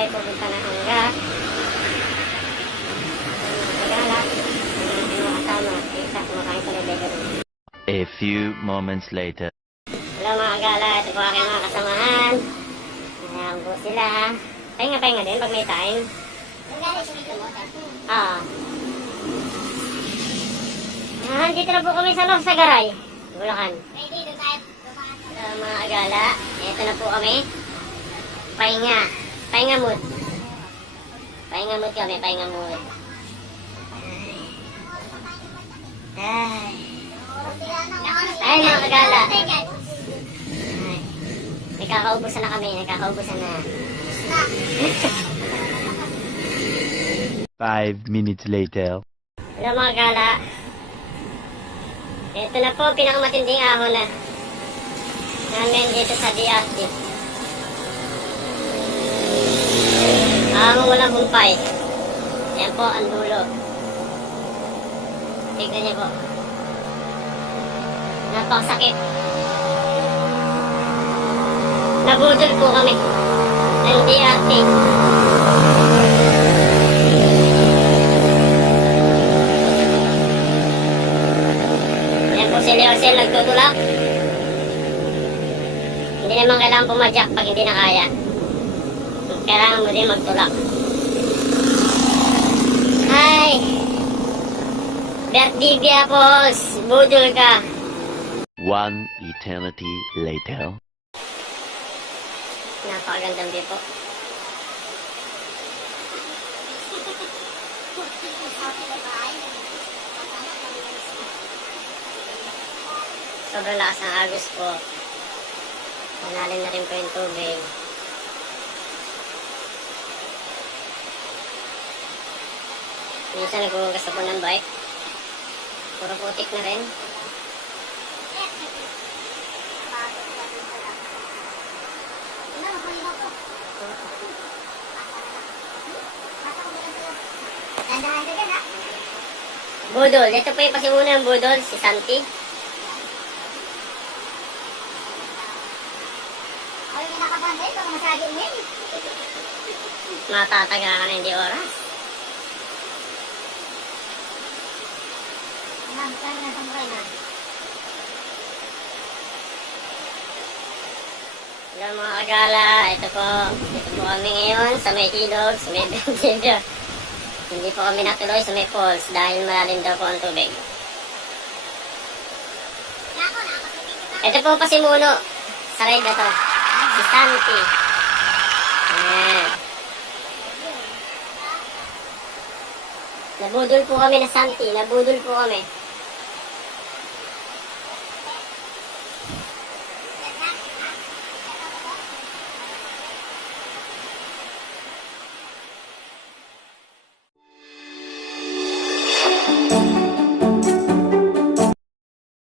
kayo pupunta ng hangga. Magala. Mga kasama. Isa, kumakain sa Rebecca rin. A few moments later. Hello mga gala, ito po aking mga kasamahan. Ayan po sila. Pahinga din pag may time. Dito na po kami sa Love Sagaray, Bulacan. Hello mga gala, ito na po kami. Pahinga mood. Pahinga mood kami, pahinga mood. Ay mga gala. Nagkakaubusan na kami, nagkakaubusan na. 5 minutes later. Hello mga gala. Ito na po, pinakamatinding ahon na namin dito sa DRT. Ahon walang humpay. Yan po, ang dulo. Tignan niyo po. Napakasakit. Nabudol po kami ng DRT. Yan po si Leocel nagtutulak. Hindi naman kailangan pumadyak pag hindi na kaya. Kailangan mo din magtulak. Hi! Bertibia Falls, budol ka. 1 eternity later. Napakagandang view po. Sobrang lakas ng agos po. Malalim na rin po yung tubig. Minsan naghuhugas na po ng bike. Puro putik na rin. Budol, ito po yung pasimuna ng budol, si Santi. Matataga ka na hindi oras. Hello mga kagala, ito po kami ngayon sa may ilog, sa may Bendiga. Hindi po kami natuloy sa may falls dahil malalim daw po ang tubig. Ito po pasimuno sa ride na to, si Santi. Ayan. Nabudol po kami na Santi, nabudol po kami.